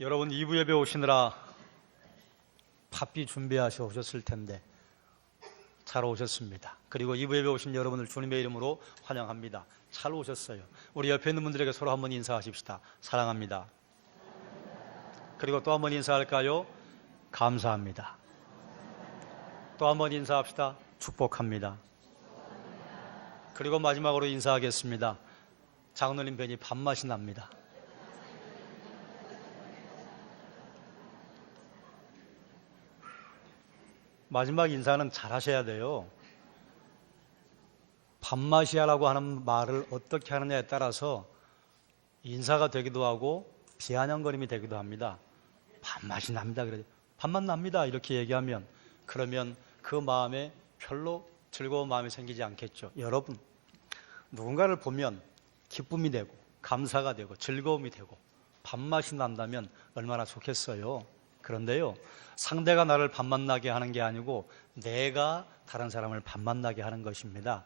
여러분 2부 예배 오시느라 바삐 준비하셔 오셨을 텐데 잘 오셨습니다. 그리고 2부 예배 오신 여러분을 주님의 이름으로 환영합니다. 잘 오셨어요. 우리 옆에 있는 분들에게 서로 한번 인사하십시다. 사랑합니다. 그리고 또 한번 인사할까요? 감사합니다. 또 한번 인사합시다. 축복합니다. 그리고 마지막으로 인사하겠습니다. 장로님 뵈니 밥맛이 납니다. 마지막 인사는 잘 하셔야 돼요. 밥맛이야라고 하는 말을 어떻게 하느냐에 따라서 인사가 되기도 하고 비아냥거림이 되기도 합니다. 밥맛이 납니다. 그래 밥맛 납니다. 이렇게 얘기하면 그러면 그 마음에 별로 즐거운 마음이 생기지 않겠죠. 여러분, 누군가를 보면 기쁨이 되고 감사가 되고 즐거움이 되고 밥맛이 난다면 얼마나 좋겠어요. 그런데요, 상대가 나를 밥맛 나게 하는 게 아니고 내가 다른 사람을 밥맛 나게 하는 것입니다.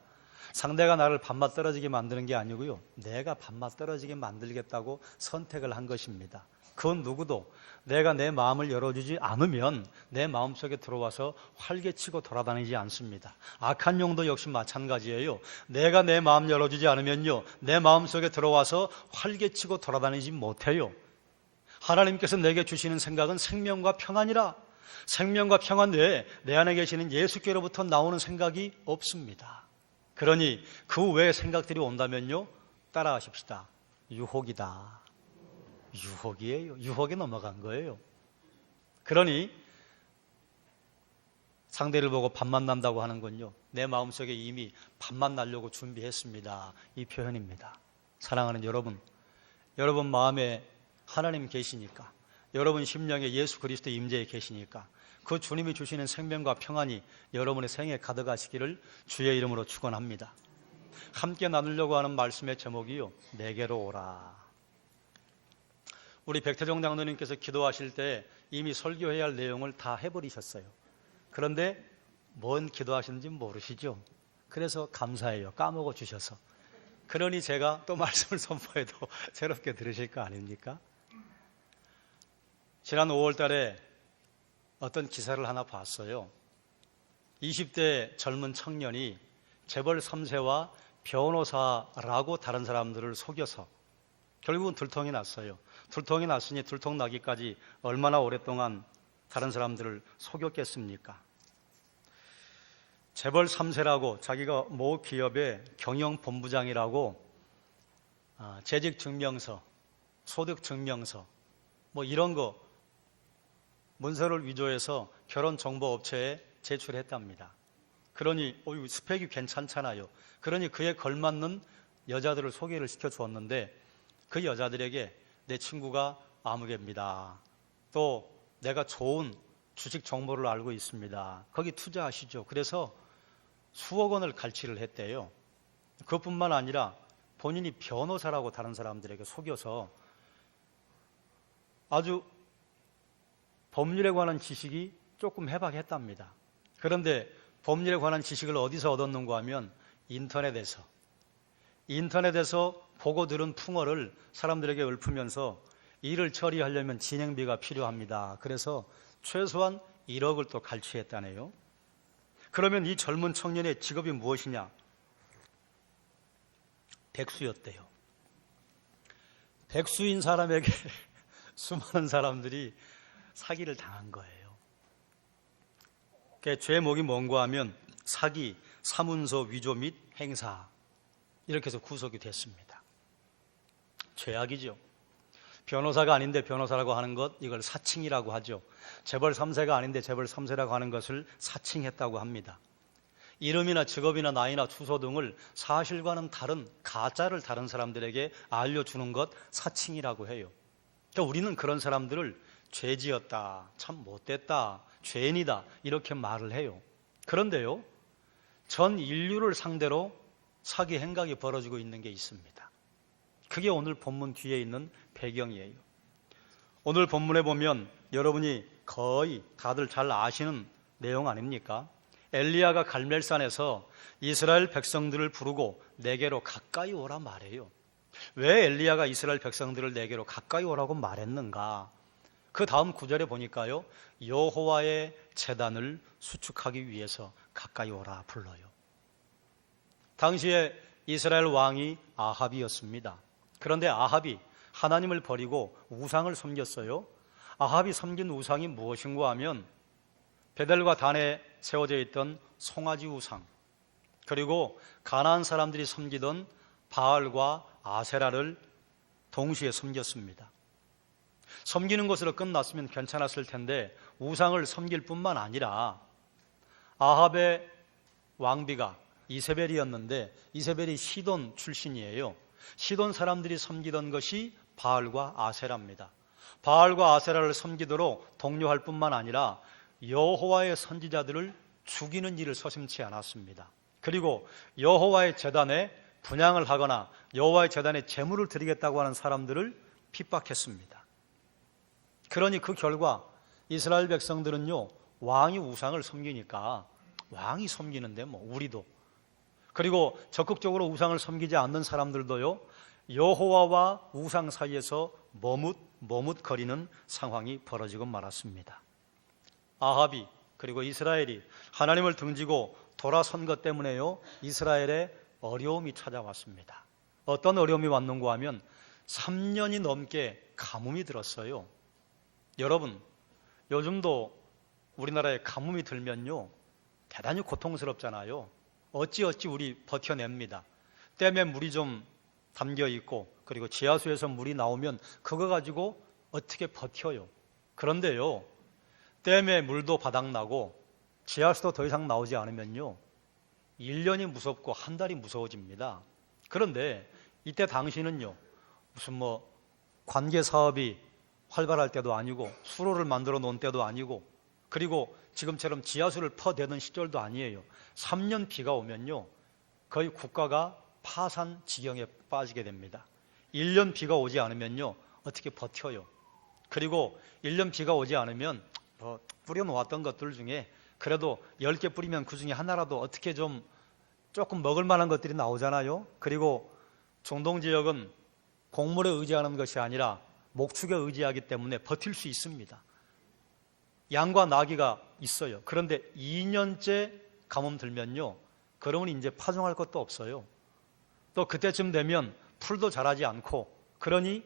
상대가 나를 밥맛 떨어지게 만드는 게 아니고요, 내가 밥맛 떨어지게 만들겠다고 선택을 한 것입니다. 그건 누구도 내가 내 마음을 열어주지 않으면 내 마음속에 들어와서 활개치고 돌아다니지 않습니다. 악한 영도 역시 마찬가지예요. 내가 내 마음 열어주지 않으면요, 내 마음속에 들어와서 활개치고 돌아다니지 못해요. 하나님께서 내게 주시는 생각은 생명과 평안이라. 생명과 평안 외에 내 안에 계시는 예수께로부터 나오는 생각이 없습니다. 그러니 그 외의 생각들이 온다면요, 따라하십시다. 유혹이다. 유혹이에요. 유혹에 넘어간 거예요. 그러니 상대를 보고 밥맛 난다고 하는 건요, 내 마음속에 이미 밥맛 나려고 준비했습니다. 이 표현입니다. 사랑하는 여러분, 여러분 마음에 하나님 계시니까, 여러분 심령에 예수 그리스도 임재에 계시니까 그 주님이 주시는 생명과 평안이 여러분의 생에 가득하시기를 주의 이름으로 축원합니다. 함께 나누려고 하는 말씀의 제목이요, 내게로 오라. 우리 백태종 장로님께서 기도하실 때 이미 설교해야 할 내용을 다 해버리셨어요. 그런데 뭔 기도하시는지 모르시죠? 그래서 감사해요. 까먹어 주셔서. 그러니 제가 또 말씀을 선포해도 새롭게 들으실 거 아닙니까? 지난 5월 달에 어떤 기사를 하나 봤어요. 20대 젊은 청년이 재벌 3세와 변호사라고 다른 사람들을 속여서 결국은 들통이 났어요. 들통이 났으니 들통 나기까지 얼마나 오랫동안 다른 사람들을 속였겠습니까? 재벌 3세라고 자기가 모 기업의 경영본부장이라고 재직증명서, 소득증명서 뭐 이런 거 문서를 위조해서 결혼정보업체에 제출했답니다. 그러니 스펙이 괜찮잖아요. 그러니 그에 걸맞는 여자들을 소개를 시켜주었는데 그 여자들에게 내 친구가 아무개입니다. 또 내가 좋은 주식 정보를 알고 있습니다. 거기 투자하시죠. 그래서 수억 원을 갈취를 했대요. 그것뿐만 아니라 본인이 변호사라고 다른 사람들에게 속여서 아주 법률에 관한 지식이 조금 해박했답니다. 그런데 법률에 관한 지식을 어디서 얻었는가 하면 인터넷에서 보고 들은 풍어를 사람들에게 읊으면서 일을 처리하려면 진행비가 필요합니다. 그래서 최소한 1억을 또 갈취했다네요. 그러면 이 젊은 청년의 직업이 무엇이냐? 백수였대요. 백수인 사람에게 수많은 사람들이 사기를 당한 거예요. 죄목이 뭔가 하면 사기, 사문서 위조 및 행사, 이렇게 해서 구속이 됐습니다. 죄악이죠. 변호사가 아닌데 변호사라고 하는 것, 이걸 사칭이라고 하죠. 재벌 3세가 아닌데 재벌 3세라고 하는 것을 사칭했다고 합니다. 이름이나 직업이나 나이나 주소 등을 사실과는 다른 가짜를 다른 사람들에게 알려주는 것, 사칭이라고 해요. 그러니까 우리는 그런 사람들을 죄지었다, 참 못됐다, 죄인이다, 이렇게 말을 해요. 그런데요, 전 인류를 상대로 사기 행각이 벌어지고 있는 게 있습니다. 그게 오늘 본문 뒤에 있는 배경이에요. 오늘 본문에 보면 여러분이 거의 다들 잘 아시는 내용 아닙니까? 엘리야가 갈멜산에서 이스라엘 백성들을 부르고 내게로 가까이 오라 말해요. 왜 엘리야가 이스라엘 백성들을 내게로 가까이 오라고 말했는가? 그 다음 구절에 보니까요, 여호와의 제단을 수축하기 위해서 가까이 오라 불러요. 당시에 이스라엘 왕이 아합이었습니다. 그런데 아합이 하나님을 버리고 우상을 섬겼어요. 아합이 섬긴 우상이 무엇인가 하면 베델과 단에 세워져 있던 송아지 우상, 그리고 가나안 사람들이 섬기던 바알과 아세라를 동시에 섬겼습니다. 섬기는 것으로 끝났으면 괜찮았을 텐데 우상을 섬길 뿐만 아니라 아합의 왕비가 이세벨이었는데 이세벨이 시돈 출신이에요. 시돈 사람들이 섬기던 것이 바알과 아세라입니다. 바알과 아세라를 섬기도록 독려할 뿐만 아니라 여호와의 선지자들을 죽이는 일을 서슴지 않았습니다. 그리고 여호와의 제단에 분향을 하거나 여호와의 제단에 제물을 드리겠다고 하는 사람들을 핍박했습니다. 그러니 그 결과 이스라엘 백성들은요, 왕이 우상을 섬기니까 왕이 섬기는데 뭐 우리도, 그리고 적극적으로 우상을 섬기지 않는 사람들도요, 여호와와 우상 사이에서 머뭇거리는 상황이 벌어지고 말았습니다. 아합이 그리고 이스라엘이 하나님을 등지고 돌아선 것 때문에요, 이스라엘에 어려움이 찾아왔습니다. 어떤 어려움이 왔는가 하면 3년이 넘게 가뭄이 들었어요. 여러분, 요즘도 우리나라에 가뭄이 들면요, 대단히 고통스럽잖아요. 어찌 우리 버텨냅니다. 댐에 물이 좀 담겨 있고, 그리고 지하수에서 물이 나오면 그거 가지고 어떻게 버텨요. 그런데요, 댐에 물도 바닥나고 지하수도 더 이상 나오지 않으면요, 1년이 무섭고 한 달이 무서워집니다. 그런데 이때 당시는요, 무슨 관계 사업이 활발할 때도 아니고 수로를 만들어 놓은 때도 아니고, 그리고 지금처럼 지하수를 퍼대는 시절도 아니에요. 3년 비가 오면요, 거의 국가가 파산 지경에 빠지게 됩니다. 1년 비가 오지 않으면요, 어떻게 버텨요. 그리고 1년 비가 오지 않으면 뿌려놓았던 것들 중에 그래도 10개 뿌리면 그 중에 하나라도 어떻게 조금 먹을 만한 것들이 나오잖아요. 그리고 중동 지역은 곡물에 의지하는 것이 아니라 목축에 의지하기 때문에 버틸 수 있습니다. 양과 나귀가 있어요. 그런데 2년째 가뭄 들면요, 그러면 이제 파종할 것도 없어요. 또 그때쯤 되면 풀도 자라지 않고, 그러니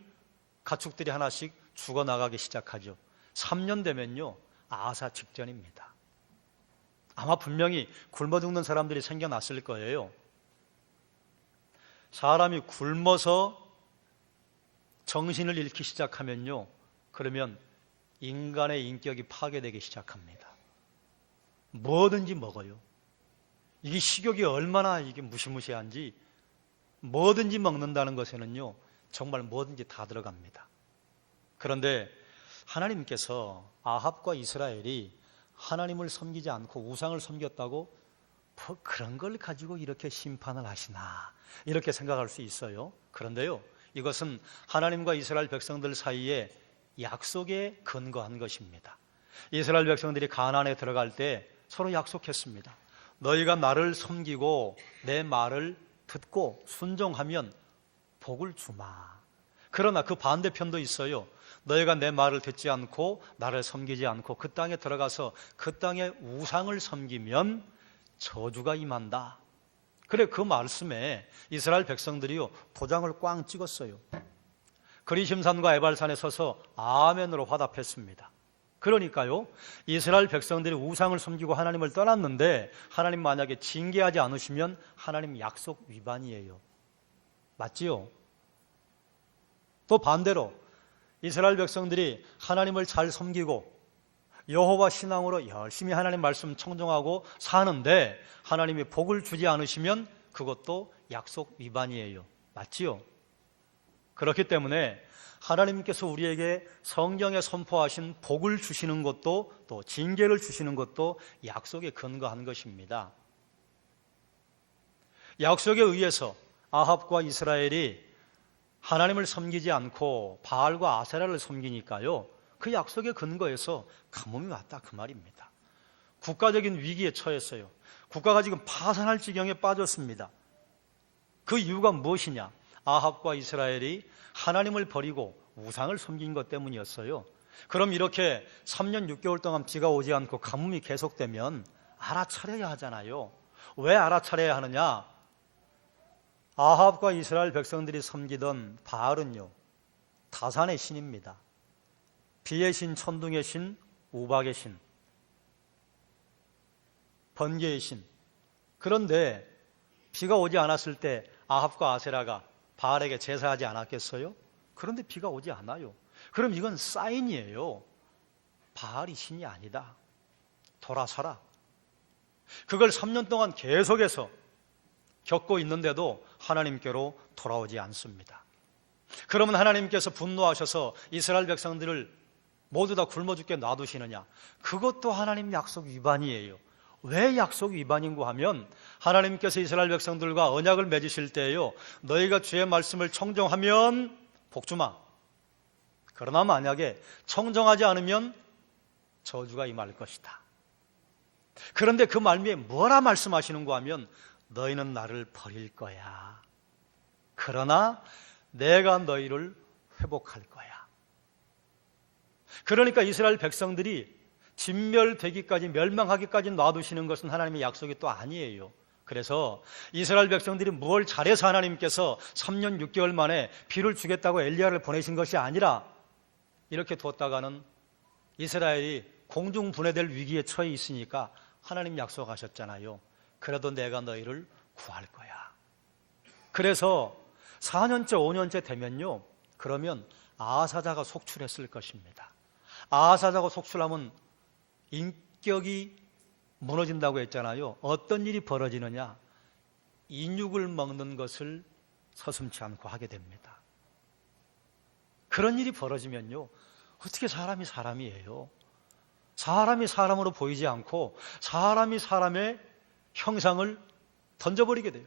가축들이 하나씩 죽어나가기 시작하죠. 3년 되면요, 아사 직전입니다. 아마 분명히 굶어 죽는 사람들이 생겨났을 거예요. 사람이 굶어서 정신을 잃기 시작하면요, 그러면 인간의 인격이 파괴되기 시작합니다. 뭐든지 먹어요. 이게 식욕이 얼마나 이게 무시무시한지, 뭐든지 먹는다는 것에는요, 정말 뭐든지 다 들어갑니다. 그런데 하나님께서 아합과 이스라엘이 하나님을 섬기지 않고 우상을 섬겼다고 그런 걸 가지고 이렇게 심판을 하시나, 이렇게 생각할 수 있어요. 그런데요, 이것은 하나님과 이스라엘 백성들 사이에 약속에 근거한 것입니다. 이스라엘 백성들이 가나안에 들어갈 때 서로 약속했습니다. 너희가 나를 섬기고 내 말을 듣고 순종하면 복을 주마. 그러나 그 반대편도 있어요. 너희가 내 말을 듣지 않고 나를 섬기지 않고 그 땅에 들어가서 그 땅의 우상을 섬기면 저주가 임한다. 그래, 그 말씀에 이스라엘 백성들이요, 도장을 꽝 찍었어요. 그리심산과 에발산에 서서 아멘으로 화답했습니다. 그러니까요, 이스라엘 백성들이 우상을 섬기고 하나님을 떠났는데 하나님 만약에 징계하지 않으시면 하나님 약속 위반이에요. 맞지요? 또 반대로 이스라엘 백성들이 하나님을 잘 섬기고 여호와 신앙으로 열심히 하나님 말씀 청정하고 사는데 하나님이 복을 주지 않으시면 그것도 약속 위반이에요. 맞지요? 그렇기 때문에 하나님께서 우리에게 성경에 선포하신 복을 주시는 것도 또 징계를 주시는 것도 약속에 근거한 것입니다. 약속에 의해서 아합과 이스라엘이 하나님을 섬기지 않고 바알과 아세라를 섬기니까요, 그 약속에 근거해서 가뭄이 왔다, 그 말입니다. 국가적인 위기에 처했어요. 국가가 지금 파산할 지경에 빠졌습니다. 그 이유가 무엇이냐? 아합과 이스라엘이 하나님을 버리고 우상을 섬긴 것 때문이었어요. 그럼 이렇게 3년 6개월 동안 비가 오지 않고 가뭄이 계속되면 알아차려야 하잖아요. 왜 알아차려야 하느냐? 아합과 이스라엘 백성들이 섬기던 바알은요, 다산의 신입니다. 비의 신, 천둥의 신, 우박의 신, 번개의 신. 그런데 비가 오지 않았을 때 아합과 아세라가 바알에게 제사하지 않았겠어요? 그런데 비가 오지 않아요. 그럼 이건 사인이에요. 바알이 신이 아니다. 돌아서라. 그걸 3년 동안 계속해서 겪고 있는데도 하나님께로 돌아오지 않습니다. 그러면 하나님께서 분노하셔서 이스라엘 백성들을 모두 다 굶어 죽게 놔두시느냐? 그것도 하나님 약속 위반이에요. 왜 약속 위반인고 하면 하나님께서 이스라엘 백성들과 언약을 맺으실 때에요, 너희가 주의 말씀을 청정하면 복주마. 그러나 만약에 청정하지 않으면 저주가 임할 것이다. 그런데 그 말미에 뭐라 말씀하시는고 하면 너희는 나를 버릴 거야. 그러나 내가 너희를 회복할 거야. 그러니까 이스라엘 백성들이 진멸되기까지, 멸망하기까지 놔두시는 것은 하나님의 약속이 또 아니에요. 그래서 이스라엘 백성들이 뭘 잘해서 하나님께서 3년 6개월 만에 비를 주겠다고 엘리야를 보내신 것이 아니라 이렇게 뒀다가는 이스라엘이 공중 분해될 위기에 처해 있으니까 하나님 약속하셨잖아요. 그래도 내가 너희를 구할 거야. 그래서 4년째 5년째 되면요, 그러면 아하사자가 속출했을 것입니다. 아하사자가 속출하면 인격이 무너진다고 했잖아요. 어떤 일이 벌어지느냐? 인육을 먹는 것을 서슴지 않고 하게 됩니다. 그런 일이 벌어지면요, 어떻게 사람이 사람이에요? 사람이 사람으로 보이지 않고 사람이 사람의 형상을 던져버리게 돼요.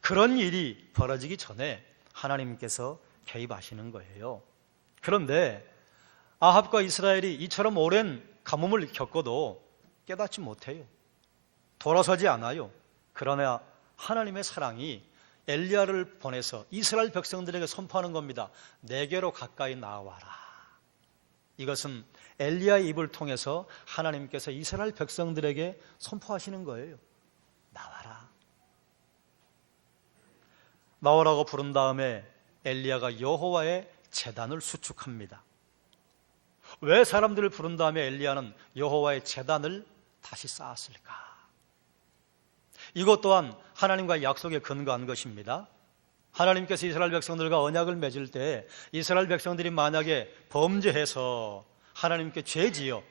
그런 일이 벌어지기 전에 하나님께서 개입하시는 거예요. 그런데 아합과 이스라엘이 이처럼 오랜 가뭄을 겪어도 깨닫지 못해요. 돌아서지 않아요. 그러나 하나님의 사랑이 엘리야를 보내서 이스라엘 백성들에게 선포하는 겁니다. 내게로 가까이 나와라. 이것은 엘리야의 입을 통해서 하나님께서 이스라엘 백성들에게 선포하시는 거예요. 나와라. 나오라고 부른 다음에 엘리야가 여호와의 제단을 수축합니다. 왜 사람들을 부른 다음에 엘리야는 여호와의 제단을 다시 쌓았을까? 이것 또한 하나님과의 약속에 근거한 것입니다. 하나님께서 이스라엘 백성들과 언약을 맺을 때 이스라엘 백성들이 만약에 범죄해서 하나님께 죄지어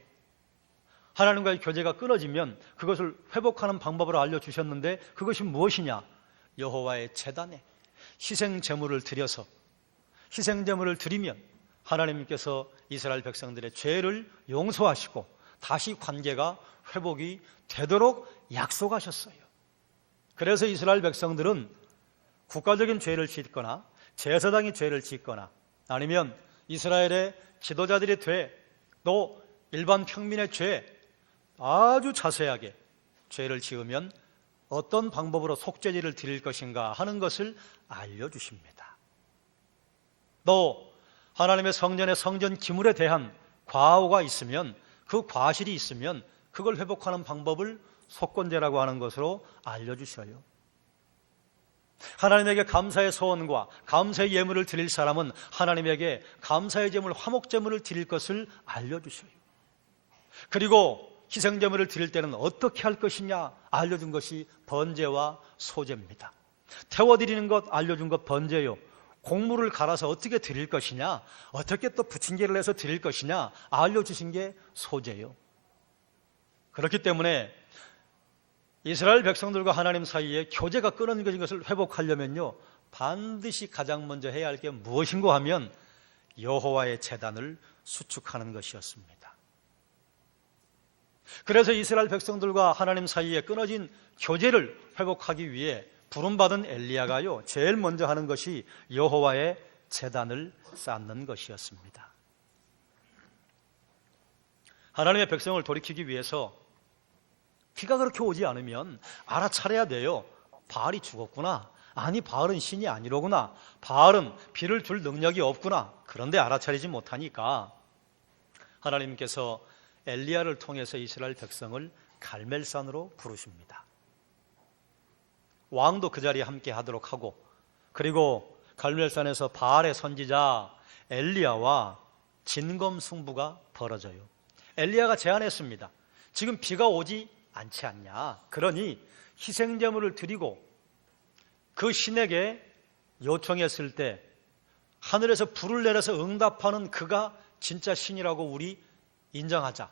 하나님과의 교제가 끊어지면 그것을 회복하는 방법을 알려주셨는데 그것이 무엇이냐? 여호와의 제단에 희생 제물을 드려서 희생 제물을 드리면 하나님께서 이스라엘 백성들의 죄를 용서하시고 다시 관계가 회복이 되도록 약속하셨어요. 그래서 이스라엘 백성들은 국가적인 죄를 짓거나 제사장이 죄를 짓거나 아니면 이스라엘의 지도자들의 죄, 또 일반 평민의 죄, 아주 자세하게 죄를 지으면 어떤 방법으로 속죄제를 드릴 것인가 하는 것을 알려주십니다. 또 하나님의 성전의 성전 기물에 대한 과오가 있으면, 그 과실이 있으면 그걸 회복하는 방법을 속건제라고 하는 것으로 알려주셔요. 하나님에게 감사의 소원과 감사의 예물을 드릴 사람은 하나님에게 감사의 제물, 화목 제물을 드릴 것을 알려주셔요. 그리고 희생 제물을 드릴 때는 어떻게 할 것이냐 알려준 것이 번제와 소제입니다. 태워드리는 것 알려준 것 번제요. 곡물을 갈아서 어떻게 드릴 것이냐, 어떻게 또 부침개를 해서 드릴 것이냐 알려주신 게 소제요. 그렇기 때문에 이스라엘 백성들과 하나님 사이에 교제가 끊어진 것을 회복하려면요, 반드시 가장 먼저 해야 할 게 무엇인고 하면 여호와의 제단을 수축하는 것이었습니다. 그래서 이스라엘 백성들과 하나님 사이에 끊어진 교제를 회복하기 위해 부름받은 엘리야가요, 제일 먼저 하는 것이 여호와의 제단을 쌓는 것이었습니다. 하나님의 백성을 돌이키기 위해서 비가 그렇게 오지 않으면 알아차려야 돼요. 바알이 죽었구나. 아니, 바알은 신이 아니로구나. 바알은 비를 줄 능력이 없구나. 그런데 알아차리지 못하니까 하나님께서 엘리야를 통해서 이스라엘 백성을 갈멜산으로 부르십니다. 왕도 그 자리에 함께 하도록 하고, 그리고 갈멜산에서 바알의 선지자 엘리야와 진검승부가 벌어져요. 엘리야가 제안했습니다. 지금 비가 오지 않지 않냐. 그러니 희생제물을 드리고 그 신에게 요청했을 때 하늘에서 불을 내려서 응답하는 그가 진짜 신이라고 우리 인정하자.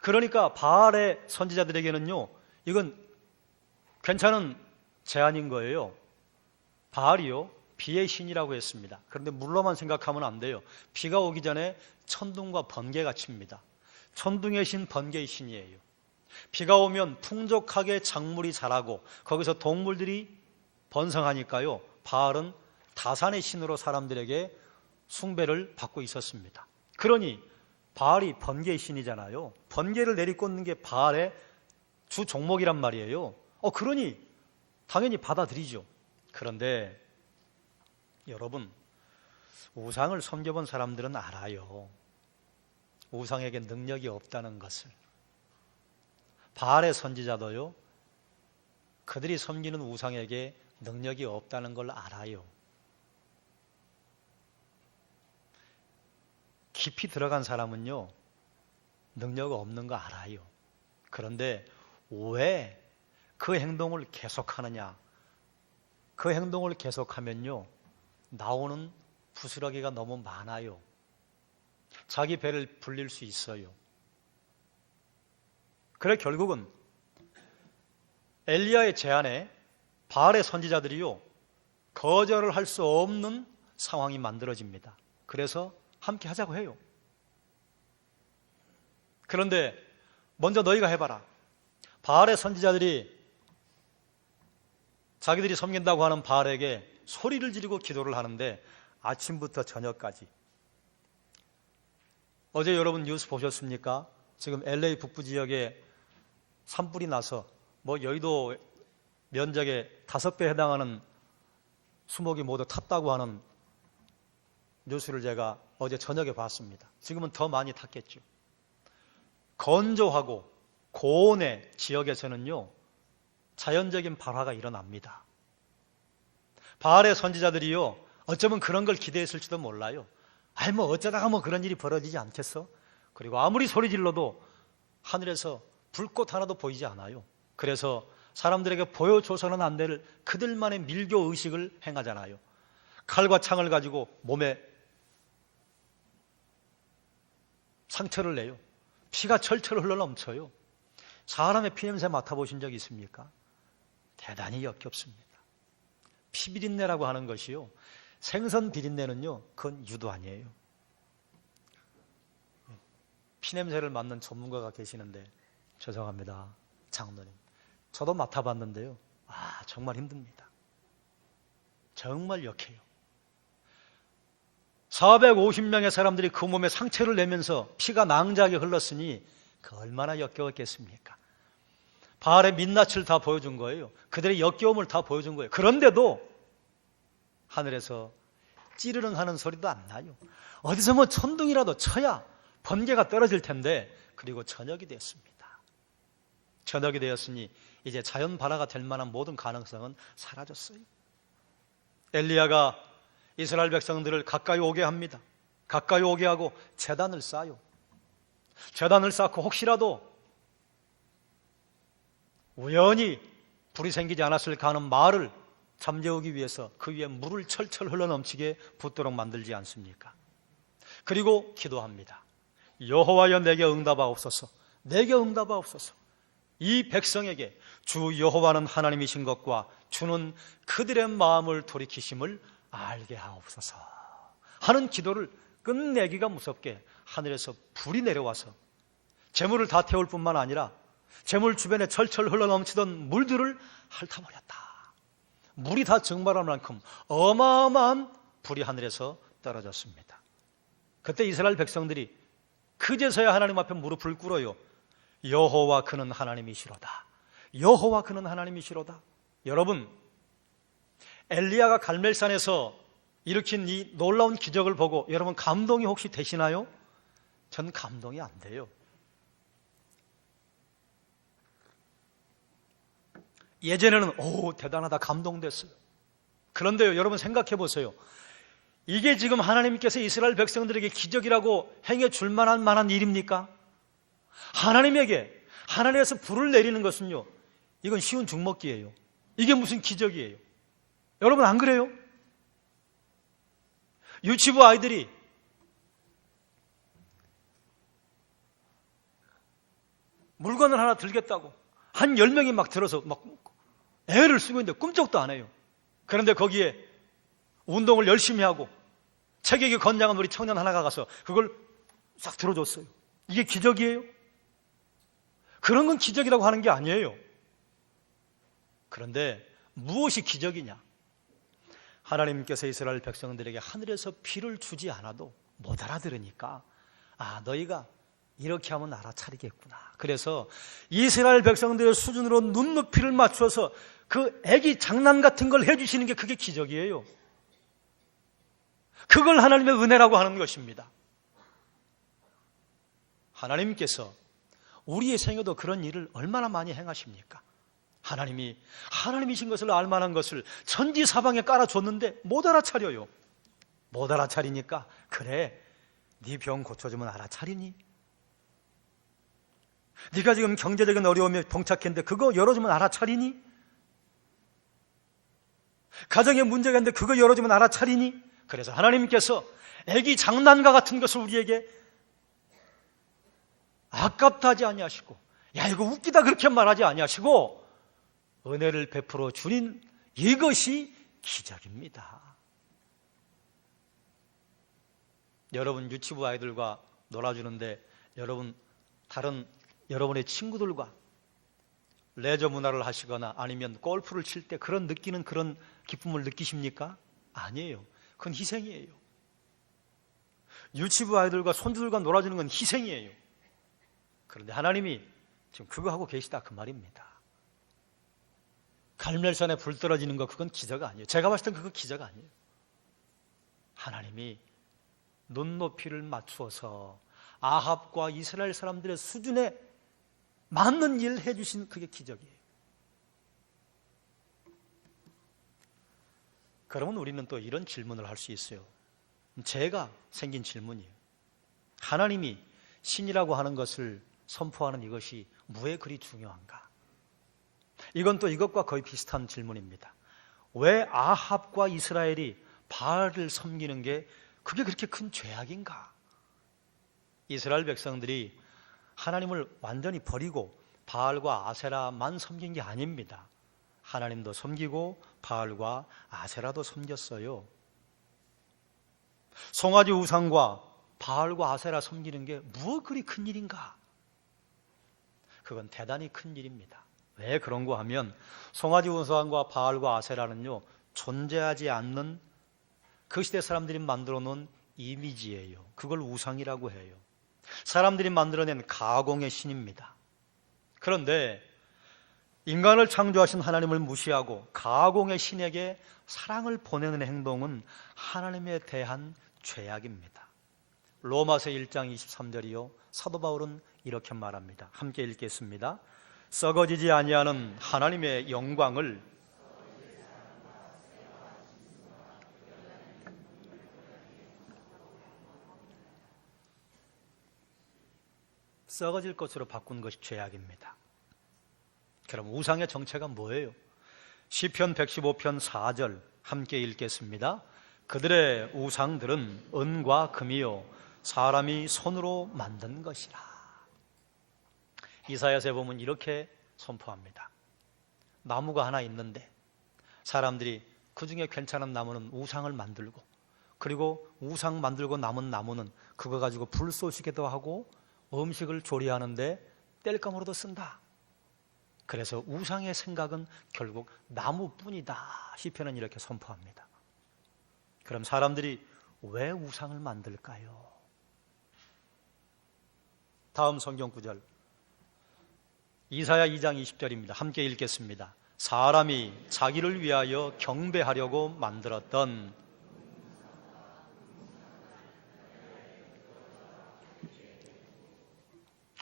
그러니까 바알의 선지자들에게는요, 이건 괜찮은 제안인 거예요. 바알이요, 비의 신이라고 했습니다. 그런데 물로만 생각하면 안 돼요. 비가 오기 전에 천둥과 번개가 칩니다. 천둥의 신, 번개의 신이에요. 비가 오면 풍족하게 작물이 자라고 거기서 동물들이 번성하니까요, 바알은 다산의 신으로 사람들에게 숭배를 받고 있었습니다. 그러니 바알이 번개의 신이잖아요. 번개를 내리꽂는 게 바알의 주 종목이란 말이에요. 그러니 당연히 받아들이죠. 그런데 여러분, 우상을 섬겨본 사람들은 알아요. 우상에게 능력이 없다는 것을. 바알의 선지자도요, 그들이 섬기는 우상에게 능력이 없다는 걸 알아요. 깊이 들어간 사람은요, 능력 없는 거 알아요. 그런데 왜 그 행동을 계속하느냐? 그 행동을 계속하면요, 나오는 부스러기가 너무 많아요. 자기 배를 불릴 수 있어요. 그래 결국은 엘리야의 제안에 바알의 선지자들이요, 거절을 할 수 없는 상황이 만들어집니다. 그래서 함께 하자고 해요. 그런데 먼저 너희가 해봐라. 바알의 선지자들이 자기들이 섬긴다고 하는 바알에게 소리를 지르고 기도를 하는데 아침부터 저녁까지. 어제 여러분 뉴스 보셨습니까? 지금 LA 북부 지역에 산불이 나서 여의도 면적의 5배 해당하는 수목이 모두 탔다고 하는 뉴스를 제가 어제 저녁에 봤습니다. 지금은 더 많이 탔겠죠. 건조하고 고온의 지역에서는요, 자연적인 발화가 일어납니다. 바알의 선지자들이요, 어쩌면 그런 걸 기대했을지도 몰라요. 어쩌다가 그런 일이 벌어지지 않겠어? 그리고 아무리 소리 질러도 하늘에서 불꽃 하나도 보이지 않아요. 그래서 사람들에게 보여줘서는 안 될 그들만의 밀교 의식을 행하잖아요. 칼과 창을 가지고 몸에 상처를 내요. 피가 철철 흘러넘쳐요. 사람의 피냄새 맡아보신 적 있습니까? 대단히 역겹습니다. 피비린내라고 하는 것이요, 생선 비린내는요, 그건 유도 아니에요. 피냄새를 맡는 전문가가 계시는데, 죄송합니다, 장로님, 저도 맡아봤는데요, 정말 힘듭니다. 정말 역해요. 450명의 사람들이 그 몸에 상처를 내면서 피가 낭자하게 흘렀으니 그 얼마나 역겨웠겠습니까? 바알의 민낯을 다 보여준 거예요. 그들의 역겨움을 다 보여준 거예요. 그런데도 하늘에서 찌르릉 하는 소리도 안 나요. 어디서 천둥이라도 쳐야 번개가 떨어질 텐데. 그리고 저녁이 됐습니다. 저녁이 되었으니 이제 자연 발화가 될 만한 모든 가능성은 사라졌어요. 엘리야가 이스라엘 백성들을 가까이 오게 합니다. 가까이 오게 하고 제단을 쌓아요. 제단을 쌓고 혹시라도 우연히 불이 생기지 않았을까 하는 말을 잠재우기 위해서 그 위에 물을 철철 흘러넘치게 붓도록 만들지 않습니까? 그리고 기도합니다. 여호와여, 내게 응답하옵소서. 내게 응답하옵소서. 이 백성에게 주 여호와는 하나님이신 것과 주는 그들의 마음을 돌이키심을 알게 하옵소서 하는 기도를 끝내기가 무섭게 하늘에서 불이 내려와서 재물을 다 태울 뿐만 아니라 재물 주변에 철철 흘러넘치던 물들을 핥아버렸다. 물이 다 증발할 만큼 어마어마한 불이 하늘에서 떨어졌습니다. 그때 이스라엘 백성들이 그제서야 하나님 앞에 무릎을 꿇어요. 여호와 그는 하나님이시로다. 여호와 그는 하나님이시로다. 여러분, 엘리야가 갈멜산에서 일으킨 이 놀라운 기적을 보고 여러분 감동이 혹시 되시나요? 전 감동이 안 돼요. 예전에는 오 대단하다 감동됐어요. 그런데요 여러분 생각해 보세요. 이게 지금 하나님께서 이스라엘 백성들에게 기적이라고 행해 줄 만한 일입니까? 하나님에서 불을 내리는 것은요 이건 쉬운 죽먹기예요. 이게 무슨 기적이에요? 여러분 안 그래요? 유치부 아이들이 물건을 하나 들겠다고 한 10명이 막 들어서 막 애를 쓰고 있는데 꿈쩍도 안 해요. 그런데 거기에 운동을 열심히 하고 체격이 건장한 우리 청년 하나가 가서 그걸 싹 들어줬어요. 이게 기적이에요? 그런 건 기적이라고 하는 게 아니에요. 그런데 무엇이 기적이냐? 하나님께서 이스라엘 백성들에게 하늘에서 비를 주지 않아도 못 알아들으니까 너희가 이렇게 하면 알아차리겠구나. 그래서 이스라엘 백성들의 수준으로 눈높이를 맞춰서 그 애기 장난 같은 걸 해주시는 게 그게 기적이에요. 그걸 하나님의 은혜라고 하는 것입니다. 하나님께서 우리의 생에도 그런 일을 얼마나 많이 행하십니까? 하나님이신 것을 알만한 것을 천지사방에 깔아줬는데 못 알아차려요. 못 알아차리니까 그래 네 병 고쳐주면 알아차리니? 네가 지금 경제적인 어려움에 봉착했는데 그거 열어주면 알아차리니? 가정에 문제가 있는데 그거 열어주면 알아차리니? 그래서 하나님께서 애기 장난과 같은 것을 우리에게 아깝다 하지 아니하시고 야 이거 웃기다 그렇게 말하지 아니하시고 은혜를 베풀어 주신 이것이 기적입니다. 여러분 유치부 아이들과 놀아주는데 다른 여러분의 친구들과 레저 문화를 하시거나 아니면 골프를 칠 때 느끼는 그런 기쁨을 느끼십니까? 아니에요. 그건 희생이에요. 유치부 아이들과 손주들과 놀아주는 건 희생이에요. 그런데 하나님이 지금 그거 하고 계시다 그 말입니다. 갈멜산에 불 떨어지는 거 그건 기적 아니에요. 제가 봤을 땐 그거 기적 아니에요. 하나님이 눈높이를 맞추어서 아합과 이스라엘 사람들의 수준에 맞는 일을 해주신 그게 기적이에요. 그러면 우리는 또 이런 질문을 할 수 있어요. 제가 생긴 질문이에요. 하나님이 신이라고 하는 것을 선포하는 이것이 왜 그리 중요한가? 이건 또 이것과 거의 비슷한 질문입니다. 왜 아합과 이스라엘이 바알을 섬기는 게 그게 그렇게 큰 죄악인가? 이스라엘 백성들이 하나님을 완전히 버리고 바알과 아세라만 섬긴 게 아닙니다. 하나님도 섬기고 바알과 아세라도 섬겼어요. 송아지 우상과 바알과 아세라 섬기는 게 무엇 그리 큰 일인가? 그건 대단히 큰 일입니다. 왜 그런가 하면 송아지 우상과 바알과 아세라는요 존재하지 않는 그 시대 사람들이 만들어 놓은 이미지예요. 그걸 우상이라고 해요. 사람들이 만들어낸 가공의 신입니다. 그런데 인간을 창조하신 하나님을 무시하고 가공의 신에게 사랑을 보내는 행동은 하나님에 대한 죄악입니다. 로마서 1장 23절이요. 사도 바울은 이렇게 말합니다. 함께 읽겠습니다. 썩어지지 아니하는 하나님의 영광을 썩어질 것으로 바꾼 것이 죄악입니다. 그럼 우상의 정체가 뭐예요? 시편 115편 4절 함께 읽겠습니다. 그들의 우상들은 은과 금이요 사람이 손으로 만든 것이라. 이사야서에 보면 이렇게 선포합니다. 나무가 하나 있는데 사람들이 그 중에 괜찮은 나무는 우상을 만들고 그리고 우상 만들고 남은 나무는 그거 가지고 불 쏘시기도 하고 음식을 조리하는데 땔감으로도 쓴다. 그래서 우상의 생각은 결국 나무뿐이다. 시편은 이렇게 선포합니다. 그럼 사람들이 왜 우상을 만들까요? 다음 성경 구절 이사야 2장 20절입니다. 함께 읽겠습니다. 사람이 자기를 위하여 경배하려고 만들었던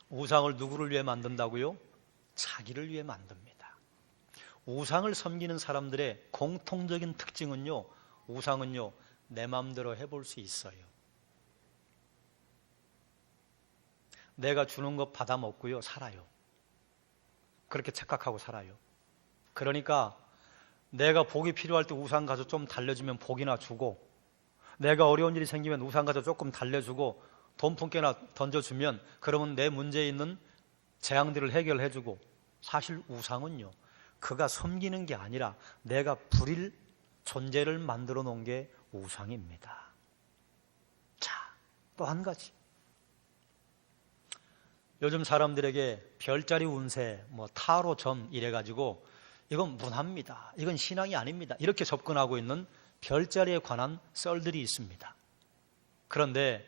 우상을 누구를 위해 만든다고요? 자기를 위해 만듭니다. 우상을 섬기는 사람들의 공통적인 특징은요, 우상은요, 내 마음대로 해볼 수 있어요. 내가 주는 것 받아 먹고요, 살아요. 그렇게 착각하고 살아요. 그러니까 내가 복이 필요할 때 우상 가서 좀 달래주면 복이나 주고, 내가 어려운 일이 생기면 우상 가서 조금 달래주고 돈 품게나 던져주면 그러면 내 문제에 있는 재앙들을 해결해주고, 사실 우상은요, 그가 섬기는 게 아니라 내가 부릴 존재를 만들어 놓은 게 우상입니다. 자, 또 한 가지. 요즘 사람들에게 별자리 운세, 타로 점 이래가지고 이건 문화입니다, 이건 신앙이 아닙니다, 이렇게 접근하고 있는 별자리에 관한 썰들이 있습니다. 그런데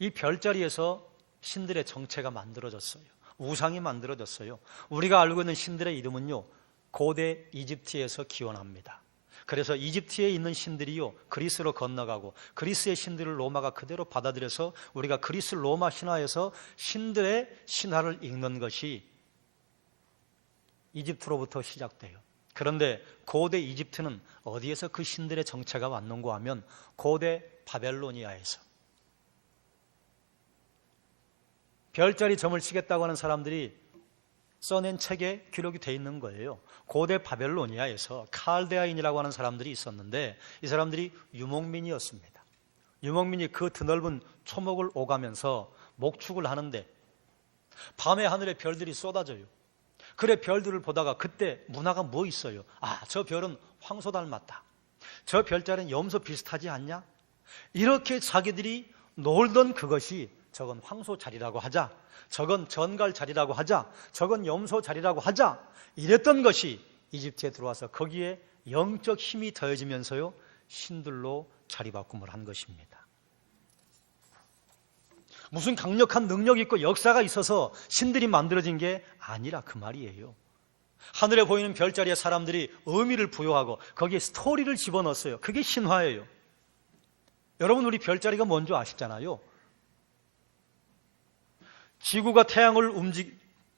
이 별자리에서 신들의 정체가 만들어졌어요. 우상이 만들어졌어요. 우리가 알고 있는 신들의 이름은요, 고대 이집트에서 기원합니다. 그래서 이집트에 있는 신들이요, 그리스로 건너가고 그리스의 신들을 로마가 그대로 받아들여서 우리가 그리스 로마 신화에서 신들의 신화를 읽는 것이 이집트로부터 시작돼요. 그런데 고대 이집트는 어디에서 그 신들의 정체가 왔는가 하면 고대 바벨로니아에서. 별자리 점을 치겠다고 하는 사람들이 써낸 책에 기록이 되어 있는 거예요. 고대 바벨로니아에서 칼데아인이라고 하는 사람들이 있었는데 이 사람들이 유목민이었습니다. 유목민이 그 드넓은 초목을 오가면서 목축을 하는데 밤에 하늘에 별들이 쏟아져요. 그래, 별들을 보다가 그때 문화가 뭐 있어요? 아, 저 별은 황소 닮았다, 저 별자리는 염소 비슷하지 않냐? 이렇게 자기들이 놀던 그것이 저건 황소 자리라고 하자, 저건 전갈 자리라고 하자, 저건 염소 자리라고 하자, 이랬던 것이 이집트에 들어와서 거기에 영적 힘이 더해지면서요, 신들로 자리바꿈을 한 것입니다. 무슨 강력한 능력이 있고 역사가 있어서 신들이 만들어진 게 아니라 그 말이에요. 하늘에 보이는 별자리에 사람들이 의미를 부여하고 거기에 스토리를 집어넣었어요. 그게 신화예요. 여러분, 우리 별자리가 뭔지 아시잖아요. 지구가 태양을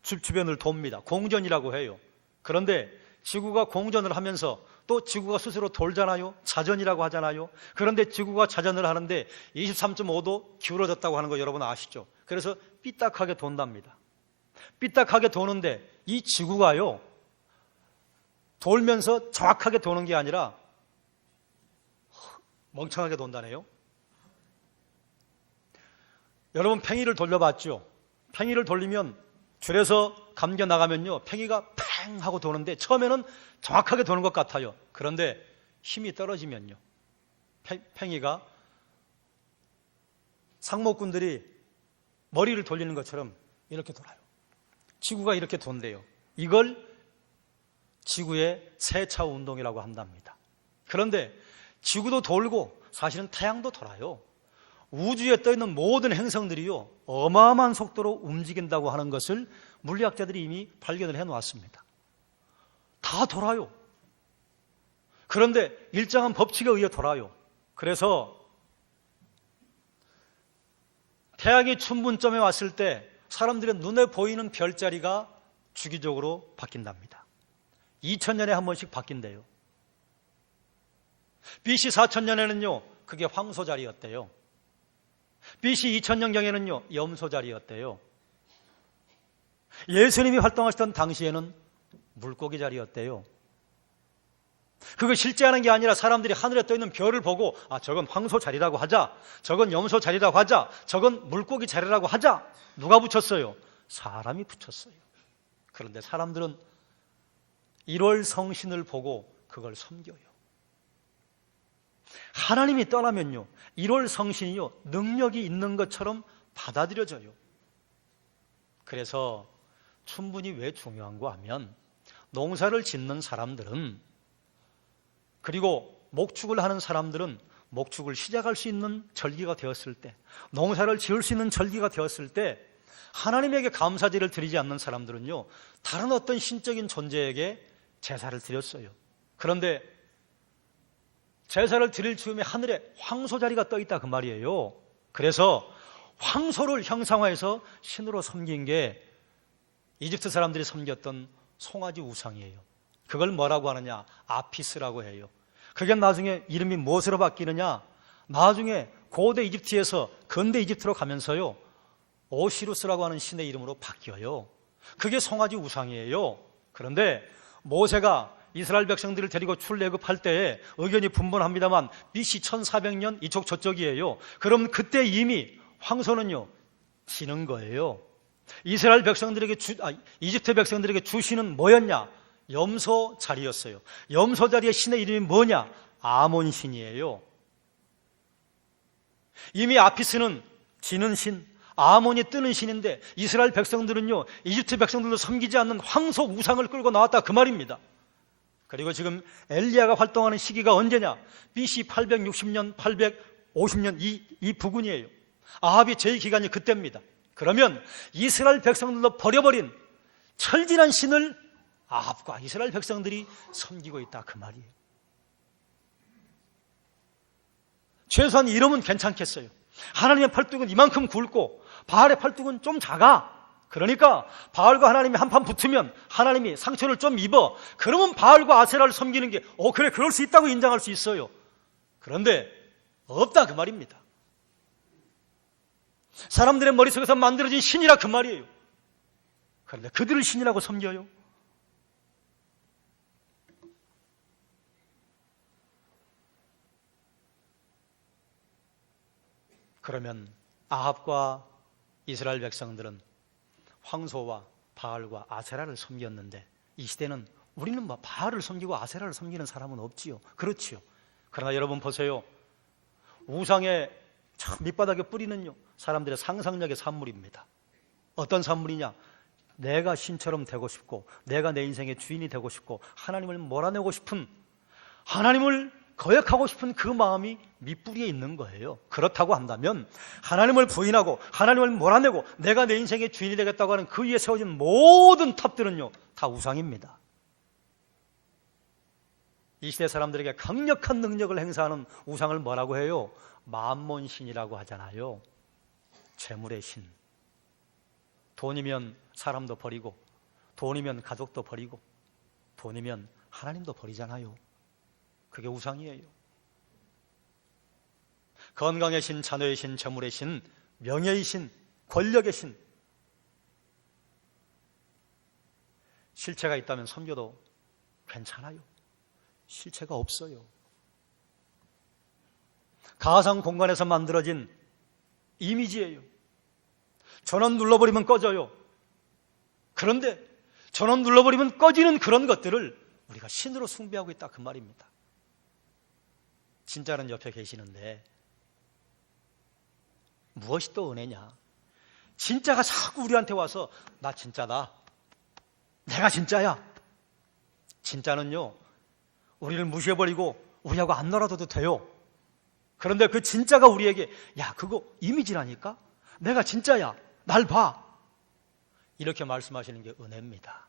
주변을 돕니다. 공전이라고 해요. 그런데 지구가 공전을 하면서 또 지구가 스스로 돌잖아요. 자전이라고 하잖아요. 그런데 지구가 자전을 하는데 23.5도 기울어졌다고 하는 거 여러분 아시죠? 그래서 삐딱하게 돈답니다. 삐딱하게 도는데 이 지구가요, 돌면서 정확하게 도는 게 아니라 멍청하게 돈다네요. 여러분, 팽이를 돌려봤죠? 팽이를 돌리면 줄에서 감겨 나가면요, 팽이가 팽 하고 도는데 처음에는 정확하게 도는 것 같아요. 그런데 힘이 떨어지면요, 팽이가 상목꾼들이 머리를 돌리는 것처럼 이렇게 돌아요. 지구가 이렇게 돈대요. 이걸 지구의 세차 운동이라고 한답니다. 그런데 지구도 돌고 사실은 태양도 돌아요. 우주에 떠있는 모든 행성들이요, 어마어마한 속도로 움직인다고 하는 것을 물리학자들이 이미 발견을 해놓았습니다. 다 돌아요. 그런데 일정한 법칙에 의해 돌아요. 그래서 태양이 춘분점에 왔을 때 사람들의 눈에 보이는 별자리가 주기적으로 바뀐답니다. 2000년에 한 번씩 바뀐대요. BC 4000년에는요, 그게 황소 자리였대요. BC 2000년경에는요, 염소 자리였대요. 예수님이 활동하시던 당시에는 물고기 자리였대요. 그거 실제 하는 게 아니라 사람들이 하늘에 떠있는 별을 보고, 아, 저건 황소 자리라고 하자, 저건 염소 자리라고 하자, 저건 물고기 자리라고 하자. 누가 붙였어요? 사람이 붙였어요. 그런데 사람들은 1월 성신을 보고 그걸 섬겨요. 하나님이 떠나면요, 1월 성신이요, 능력이 있는 것처럼 받아들여져요. 그래서 춘분이 왜 중요한가 하면, 농사를 짓는 사람들은, 그리고 목축을 하는 사람들은 목축을 시작할 수 있는 절기가 되었을 때, 농사를 지을 수 있는 절기가 되었을 때, 하나님에게 감사제를 드리지 않는 사람들은요, 다른 어떤 신적인 존재에게 제사를 드렸어요. 그런데 제사를 드릴 즈음에 하늘에 황소자리가 떠 있다 그 말이에요. 그래서 황소를 형상화해서 신으로 섬긴 게 이집트 사람들이 섬겼던 송아지 우상이에요. 그걸 뭐라고 하느냐? 아피스라고 해요. 그게 나중에 이름이 무엇으로 바뀌느냐? 나중에 고대 이집트에서 근대 이집트로 가면서요, 오시루스라고 하는 신의 이름으로 바뀌어요. 그게 송아지 우상이에요. 그런데 모세가 이스라엘 백성들을 데리고 출애굽할 때에 의견이 분분합니다만 BC 1400년 이쪽 저쪽이에요. 그럼 그때 이미 황소는요 지는 거예요. 이스라엘 백성들에게 이집트 백성들에게 주시는 뭐였냐? 염소 자리였어요. 염소 자리의 신의 이름이 뭐냐? 아몬 신이에요. 이미 아피스는 지는 신, 아몬이 뜨는 신인데 이스라엘 백성들은요 이집트 백성들도 섬기지 않는 황소 우상을 끌고 나왔다 그 말입니다. 그리고 지금 엘리야가 활동하는 시기가 언제냐? BC 860년, 850년 이 부근이에요. 아합이 제의 기간이 그때입니다. 그러면 이스라엘 백성들도 버려버린 철진한 신을 아합과 이스라엘 백성들이 섬기고 있다 그 말이에요. 최소한 이름은 괜찮겠어요. 하나님의 팔뚝은 이만큼 굵고 바알의 팔뚝은 좀 작아. 그러니까 바알과 하나님이 한판 붙으면 하나님이 상처를 좀 입어. 그러면 바알과 아세라를 섬기는 게 그래 그럴 수 있다고 인정할 수 있어요. 그런데 없다 그 말입니다. 사람들의 머릿속에서 만들어진 신이라 그 말이에요. 그런데 그들을 신이라고 섬겨요. 그러면 아합과 이스라엘 백성들은 황소와 바알과 아세라를 섬겼는데 이 시대는 우리는 뭐 바알을 섬기고 아세라를 섬기는 사람은 없지요. 그렇지요. 그러나 여러분 보세요. 우상의 참 밑바닥에 뿌리는요 사람들의 상상력의 산물입니다. 어떤 산물이냐? 내가 신처럼 되고 싶고 내가 내 인생의 주인이 되고 싶고 하나님을 몰아내고 싶은, 하나님을 거역하고 싶은 그 마음이 밑뿌리에 있는 거예요. 그렇다고 한다면 하나님을 부인하고 하나님을 몰아내고 내가 내 인생의 주인이 되겠다고 하는 그 위에 세워진 모든 탑들은요 다 우상입니다. 이 시대 사람들에게 강력한 능력을 행사하는 우상을 뭐라고 해요? 맘몬신이라고 하잖아요. 재물의 신. 돈이면 사람도 버리고 돈이면 가족도 버리고 돈이면 하나님도 버리잖아요. 그게 우상이에요. 건강의 신, 자녀의 신, 재물의 신, 명예의 신, 권력의 신. 실체가 있다면 섬겨도 괜찮아요. 실체가 없어요. 가상 공간에서 만들어진 이미지예요. 전원 눌러버리면 꺼져요. 그런데 전원 눌러버리면 꺼지는 그런 것들을 우리가 신으로 숭배하고 있다 그 말입니다. 진짜는 옆에 계시는데 무엇이 또 은혜냐? 진짜가 자꾸 우리한테 와서 나 진짜다, 내가 진짜야. 진짜는요 우리를 무시해버리고 우리하고 안 놀아줘도 돼요. 그런데 그 진짜가 우리에게 야 그거 이미지라니까, 내가 진짜야, 날 봐, 이렇게 말씀하시는 게 은혜입니다.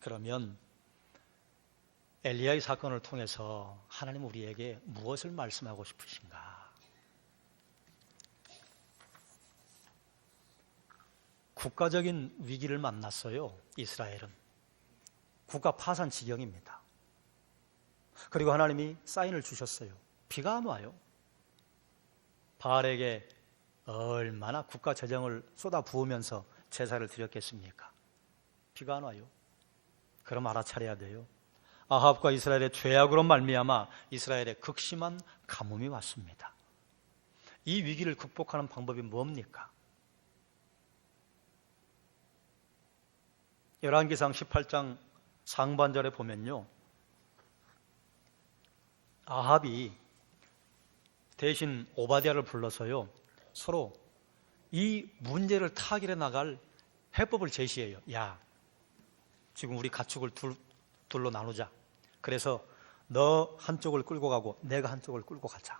그러면 엘리야의 사건을 통해서 하나님 우리에게 무엇을 말씀하고 싶으신가? 국가적인 위기를 만났어요. 이스라엘은 국가 파산 지경입니다. 그리고 하나님이 사인을 주셨어요. 비가 안 와요. 바알에게 얼마나 국가 재정을 쏟아 부으면서 제사를 드렸겠습니까? 비가 안 와요. 그럼 알아차려야 돼요. 아합과 이스라엘의 죄악으로 말미암아 이스라엘에 극심한 가뭄이 왔습니다. 이 위기를 극복하는 방법이 뭡니까? 열왕기상 18장 상반절에 보면요, 아합이 대신 오바댜를 불러서요 서로 이 문제를 타결해 나갈 해법을 제시해요. 야, 지금 우리 가축을 둘로 나누자. 그래서 너 한쪽을 끌고 가고 내가 한쪽을 끌고 가자.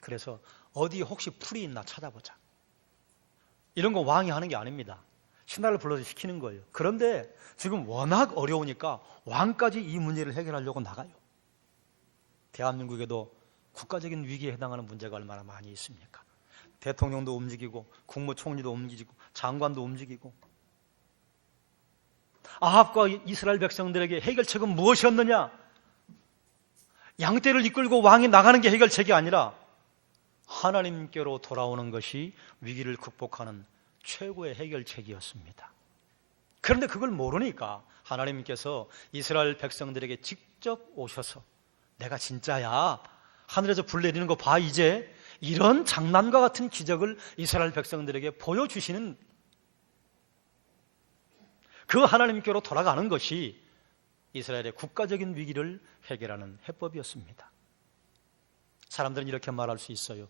그래서 어디 혹시 풀이 있나 찾아보자. 이런 거 왕이 하는 게 아닙니다. 신하를 불러서 시키는 거예요. 그런데 지금 워낙 어려우니까 왕까지 이 문제를 해결하려고 나가요. 대한민국에도 국가적인 위기에 해당하는 문제가 얼마나 많이 있습니까? 대통령도 움직이고 국무총리도 움직이고 장관도 움직이고. 아합과 이스라엘 백성들에게 해결책은 무엇이었느냐? 양떼를 이끌고 왕이 나가는 게 해결책이 아니라 하나님께로 돌아오는 것이 위기를 극복하는 최고의 해결책이었습니다. 그런데 그걸 모르니까 하나님께서 이스라엘 백성들에게 직접 오셔서 내가 진짜야, 하늘에서 불 내리는 거 봐, 이제, 이런 장난과 같은 기적을 이스라엘 백성들에게 보여주시는, 그 하나님께로 돌아가는 것이 이스라엘의 국가적인 위기를 해결하는 해법이었습니다. 사람들은 이렇게 말할 수 있어요.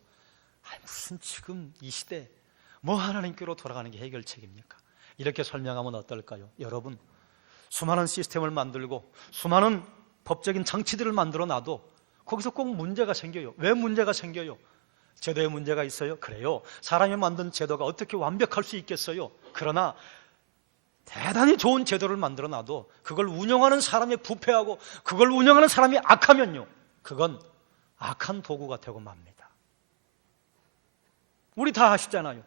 무슨 지금 이 시대 뭐 하나님께로 돌아가는 게 해결책입니까? 이렇게 설명하면 어떨까요? 여러분, 수많은 시스템을 만들고 수많은 법적인 장치들을 만들어 놔도 거기서 꼭 문제가 생겨요. 왜 문제가 생겨요? 제도에 문제가 있어요? 그래요. 사람이 만든 제도가 어떻게 완벽할 수 있겠어요? 그러나 대단히 좋은 제도를 만들어 놔도 그걸 운영하는 사람이 부패하고 그걸 운영하는 사람이 악하면요, 그건 악한 도구가 되고 맙니다. 우리 다 아시잖아요.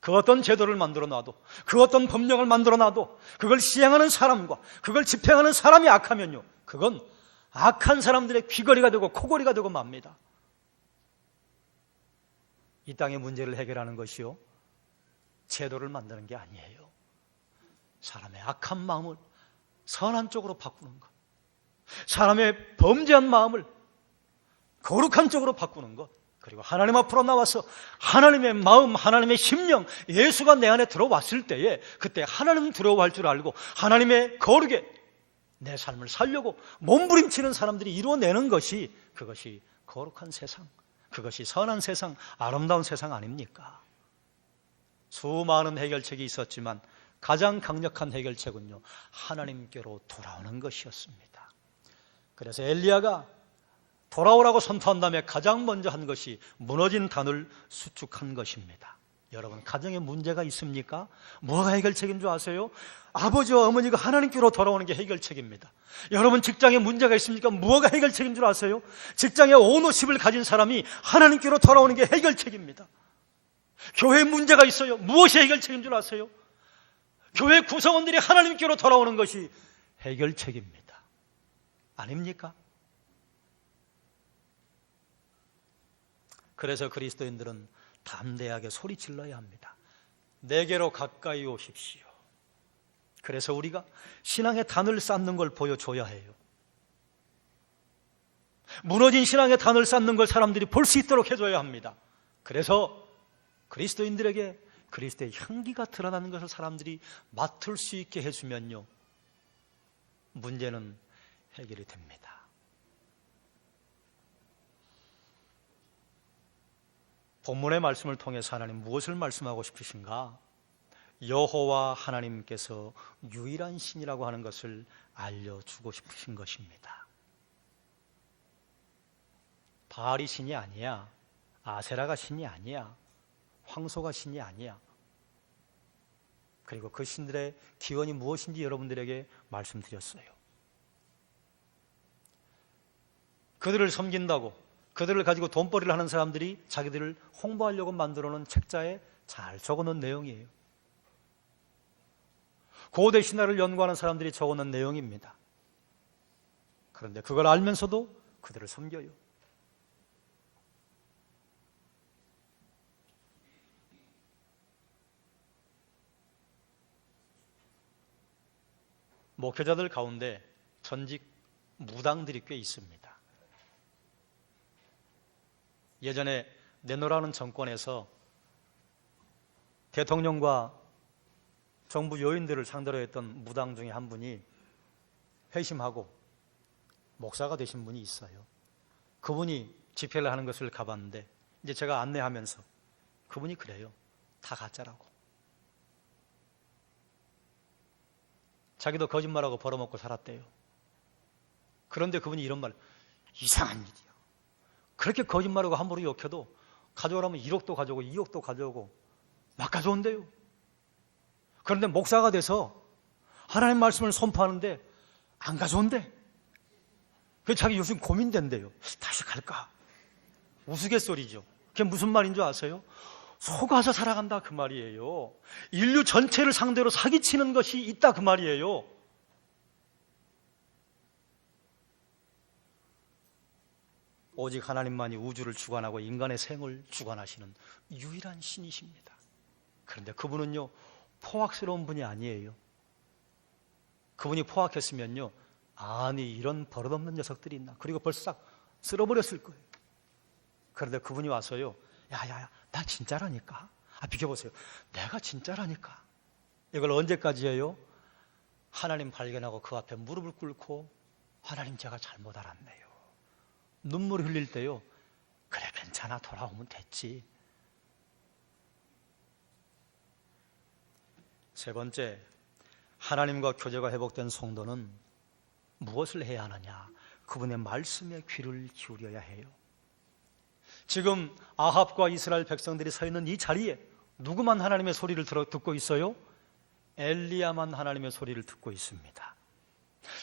그 어떤 제도를 만들어 놔도, 그 어떤 법령을 만들어 놔도 그걸 시행하는 사람과 그걸 집행하는 사람이 악하면요, 그건 악한 사람들의 귀걸이가 되고 코걸이가 되고 맙니다. 이 땅의 문제를 해결하는 것이요, 제도를 만드는 게 아니에요. 사람의 악한 마음을 선한 쪽으로 바꾸는 것, 사람의 범죄한 마음을 거룩한 쪽으로 바꾸는 것, 그리고 하나님 앞으로 나와서 하나님의 마음, 하나님의 심령, 예수가 내 안에 들어왔을 때에 그때 하나님 두려워할 줄 알고 하나님의 거룩에 내 삶을 살려고 몸부림치는 사람들이 이루어내는 것이, 그것이 거룩한 세상, 그것이 선한 세상, 아름다운 세상 아닙니까? 수많은 해결책이 있었지만 가장 강력한 해결책은요, 하나님께로 돌아오는 것이었습니다. 그래서 엘리야가 돌아오라고 선포한 다음에 가장 먼저 한 것이 무너진 단을 수축한 것입니다. 여러분, 가정에 문제가 있습니까? 뭐가 해결책인 줄 아세요? 아버지와 어머니가 하나님께로 돌아오는 게 해결책입니다. 여러분, 직장에 문제가 있습니까? 뭐가 해결책인 줄 아세요? 직장에 오너십을 가진 사람이 하나님께로 돌아오는 게 해결책입니다. 교회에 문제가 있어요. 무엇이 해결책인 줄 아세요? 교회 구성원들이 하나님께로 돌아오는 것이 해결책입니다. 아닙니까? 그래서 그리스도인들은 담대하게 소리질러야 합니다. 내게로 가까이 오십시오. 그래서 우리가 신앙의 단을 쌓는 걸 보여줘야 해요. 무너진 신앙의 단을 쌓는 걸 사람들이 볼 수 있도록 해줘야 합니다. 그래서 그리스도인들에게 그리스도의 향기가 드러나는 것을 사람들이 맡을 수 있게 해주면요, 문제는 해결이 됩니다. 본문의 말씀을 통해서 하나님 무엇을 말씀하고 싶으신가? 여호와 하나님께서 유일한 신이라고 하는 것을 알려주고 싶으신 것입니다. 바알이 신이 아니야, 아세라가 신이 아니야, 황소가 신이 아니야. 그리고 그 신들의 기원이 무엇인지 여러분들에게 말씀드렸어요. 그들을 섬긴다고, 그들을 가지고 돈벌이를 하는 사람들이 자기들을 홍보하려고 만들어놓은 책자에 잘 적어놓은 내용이에요. 고대 신화를 연구하는 사람들이 적어놓은 내용입니다. 그런데 그걸 알면서도 그들을 섬겨요. 목회자들 가운데 전직 무당들이 꽤 있습니다. 예전에 내노라는 정권에서 대통령과 정부 요인들을 상대로 했던 무당 중에 한 분이 회심하고 목사가 되신 분이 있어요. 그분이 집회를 하는 것을 가봤는데 이제 제가 안내하면서 그분이 그래요. 다 가짜라고. 자기도 거짓말하고 벌어먹고 살았대요. 그런데 그분이 이런 말, 이상한 일이야. 그렇게 거짓말하고 함부로 욕해도 가져오라면 1억도 가져오고 2억도 가져오고 막 가져온대요. 그런데 목사가 돼서 하나님 말씀을 선포하는데 안 가져온대. 그 자기 요즘 고민된대요. 다시 갈까? 우스갯소리죠. 그게 무슨 말인 줄 아세요? 속아서 살아간다 그 말이에요. 인류 전체를 상대로 사기치는 것이 있다 그 말이에요. 오직 하나님만이 우주를 주관하고 인간의 생을 주관하시는 유일한 신이십니다. 그런데 그분은요, 포악스러운 분이 아니에요. 그분이 포악했으면요, 아니 이런 버릇없는 녀석들이 있나, 그리고 벌써 싹 쓸어버렸을 거예요. 그런데 그분이 와서요, 야야야, 난 진짜라니까. 비켜보세요. 내가 진짜라니까. 이걸 언제까지 해요? 하나님 발견하고 그 앞에 무릎을 꿇고, 하나님 제가 잘못 알았네요. 눈물 흘릴 때요, 그래 괜찮아, 돌아오면 됐지. 세 번째, 하나님과 교제가 회복된 성도는 무엇을 해야 하느냐? 그분의 말씀에 귀를 기울여야 해요. 지금 아합과 이스라엘 백성들이 서 있는 이 자리에 누구만 하나님의 소리를 듣고 있어요? 엘리야만 하나님의 소리를 듣고 있습니다.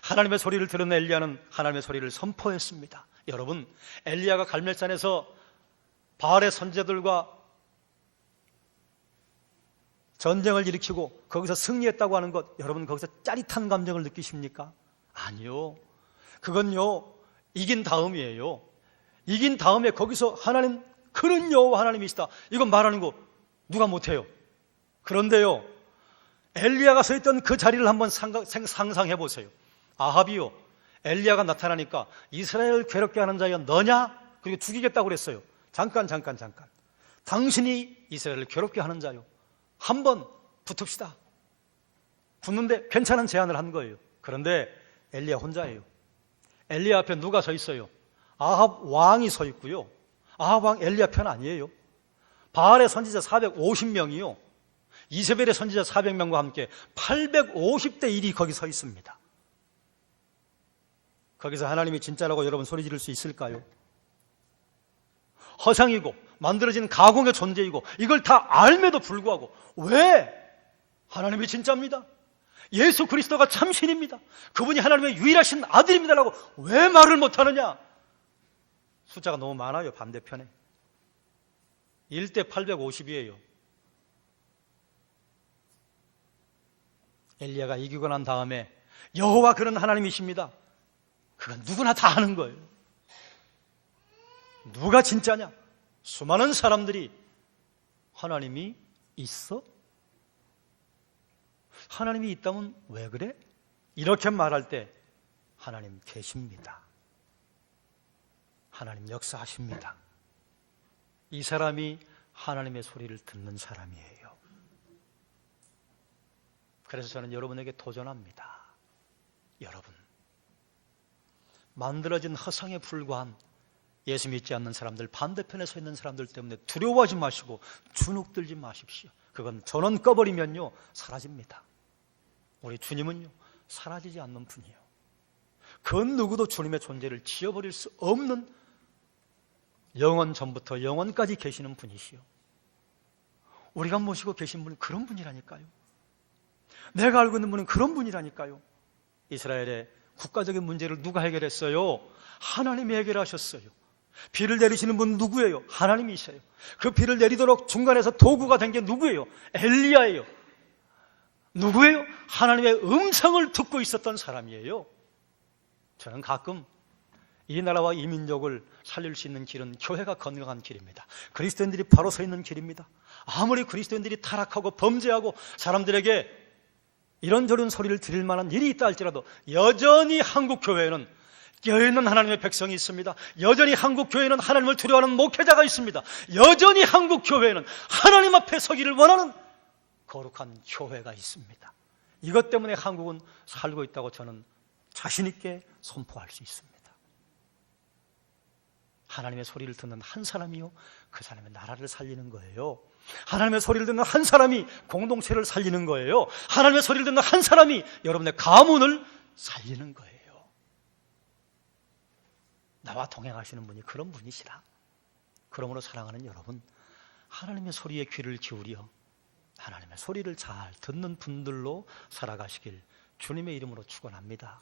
하나님의 소리를 들은 엘리야는 하나님의 소리를 선포했습니다. 여러분, 엘리야가 갈멜산에서 바알의 선지자들과 전쟁을 일으키고 거기서 승리했다고 하는 것, 여러분 거기서 짜릿한 감정을 느끼십니까? 아니요. 그건요, 이긴 다음이에요. 이긴 다음에 거기서 하나님, 그는 여호와 하나님이시다, 이건 말하는 거 누가 못해요? 그런데요, 엘리야가 서 있던 그 자리를 한번 상상해 보세요. 아합이요, 엘리야가 나타나니까 이스라엘을 괴롭게 하는 자가 너냐? 그리고 죽이겠다고 그랬어요. 잠깐. 당신이 이스라엘을 괴롭게 하는 자요, 한번 붙읍시다. 붙는데 괜찮은 제안을 한 거예요. 그런데 엘리야 혼자예요. 엘리야 앞에 누가 서 있어요? 아합 왕이 서 있고요. 아합 왕 엘리야 편 아니에요. 바알의 선지자 450명이요. 이세벨의 선지자 400명과 함께 850대 1이 거기 서 있습니다. 거기서 하나님이 진짜라고 여러분 소리 지를 수 있을까요? 허상이고 만들어진 가공의 존재이고 이걸 다 알매도 불구하고 왜 하나님이 진짜입니다, 예수 그리스도가 참신입니다, 그분이 하나님의 유일하신 아들입니다라고 왜 말을 못하느냐? 숫자가 너무 많아요. 반대편에 1대 850이에요. 엘리야가 이기고 난 다음에 여호와 그는 하나님이십니다, 그건 누구나 다 아는 거예요. 누가 진짜냐? 수많은 사람들이 하나님이 있어? 하나님이 있다면 왜 그래? 이렇게 말할 때 하나님 계십니다. 하나님 역사하십니다. 이 사람이 하나님의 소리를 듣는 사람이에요. 그래서 저는 여러분에게 도전합니다. 여러분, 만들어진 허상에 불과한 예수 믿지 않는 사람들, 반대편에 서 있는 사람들 때문에 두려워하지 마시고 주눅들지 마십시오. 그건 전원 꺼버리면요 사라집니다. 우리 주님은요 사라지지 않는 분이에요. 그 누구도 주님의 존재를 지워버릴 수 없는 영원 전부터 영원까지 계시는 분이시요, 우리가 모시고 계신 분은 그런 분이라니까요. 내가 알고 있는 분은 그런 분이라니까요. 이스라엘의 국가적인 문제를 누가 해결했어요? 하나님이 해결하셨어요. 비를 내리시는 분 누구예요? 하나님이셔요. 그 비를 내리도록 중간에서 도구가 된 게 누구예요? 엘리야예요. 누구예요? 하나님의 음성을 듣고 있었던 사람이에요. 저는 가끔 이 나라와 이 민족을 살릴 수 있는 길은 교회가 건강한 길입니다. 그리스도인들이 바로 서 있는 길입니다. 아무리 그리스도인들이 타락하고 범죄하고 사람들에게 이런저런 소리를 드릴 만한 일이 있다 할지라도 여전히 한국 교회에는 깨어있는 하나님의 백성이 있습니다. 여전히 한국 교회에는 하나님을 두려워하는 목회자가 있습니다. 여전히 한국 교회에는 하나님 앞에 서기를 원하는 거룩한 교회가 있습니다. 이것 때문에 한국은 살고 있다고 저는 자신 있게 선포할 수 있습니다. 하나님의 소리를 듣는 한 사람이요, 그 사람의 나라를 살리는 거예요. 하나님의 소리를 듣는 한 사람이 공동체를 살리는 거예요. 하나님의 소리를 듣는 한 사람이 여러분의 가문을 살리는 거예요. 나와 동행하시는 분이 그런 분이시라. 그러므로 사랑하는 여러분, 하나님의 소리에 귀를 기울여 하나님의 소리를 잘 듣는 분들로 살아가시길 주님의 이름으로 축원합니다.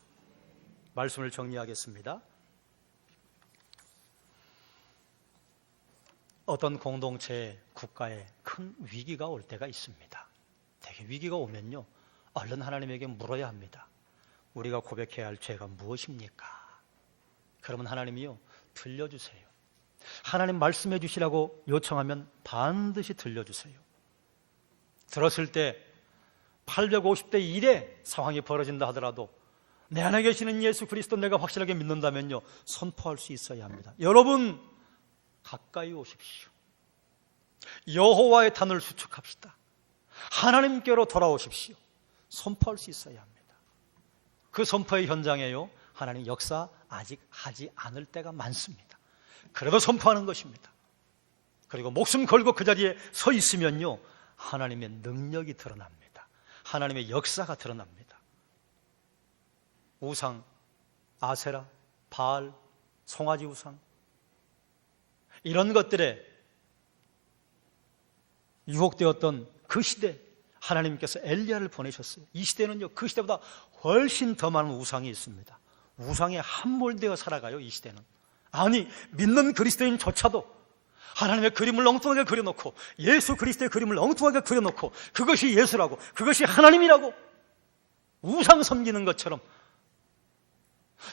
말씀을 정리하겠습니다. 어떤 공동체, 국가에 큰 위기가 올 때가 있습니다. 대개 위기가 오면요, 얼른 하나님에게 물어야 합니다. 우리가 고백해야 할 죄가 무엇입니까? 그러면 하나님이요, 들려주세요. 하나님 말씀해 주시라고 요청하면 반드시 들려주세요. 들었을 때 850대 1의 상황이 벌어진다 하더라도 내 안에 계시는 예수 그리스도 내가 확실하게 믿는다면요, 선포할 수 있어야 합니다. 여러분, 가까이 오십시오. 여호와의 단을 수축합시다. 하나님께로 돌아오십시오. 선포할 수 있어야 합니다. 그 선포의 현장에요, 하나님 역사 아직 하지 않을 때가 많습니다. 그래도 선포하는 것입니다. 그리고 목숨 걸고 그 자리에 서 있으면요, 하나님의 능력이 드러납니다. 하나님의 역사가 드러납니다. 우상, 아세라, 바알, 송아지 우상, 이런 것들에 유혹되었던 그 시대, 하나님께서 엘리야를 보내셨어요. 이 시대는요, 그 시대보다 훨씬 더 많은 우상이 있습니다. 우상에 함몰되어 살아가요, 이 시대는. 아니, 믿는 그리스도인조차도 하나님의 그림을 엉뚱하게 그려놓고, 예수 그리스도의 그림을 엉뚱하게 그려놓고, 그것이 예수라고, 그것이 하나님이라고 우상 섬기는 것처럼,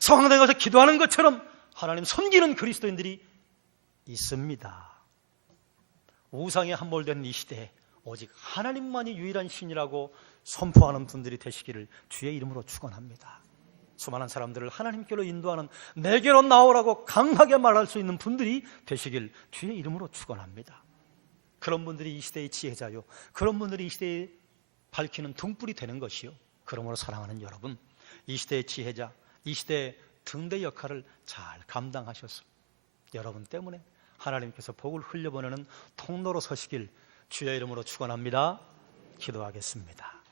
성황당에 가서 기도하는 것처럼 하나님 섬기는 그리스도인들이 있습니다. 우상에 함몰된 이 시대에 오직 하나님만이 유일한 신이라고 선포하는 분들이 되시기를 주의 이름으로 축원합니다. 수많은 사람들을 하나님께로 인도하는, 내게로 나오라고 강하게 말할 수 있는 분들이 되시길 주의 이름으로 축원합니다. 그런 분들이 이 시대의 지혜자요, 그런 분들이 이 시대에 밝히는 등불이 되는 것이요, 그러므로 사랑하는 여러분, 이 시대의 지혜자, 이 시대의 등대 역할을 잘 감당하셔서 여러분 때문에 하나님께서 복을 흘려보내는 통로로 서시길 주의 이름으로 축원합니다. 기도하겠습니다.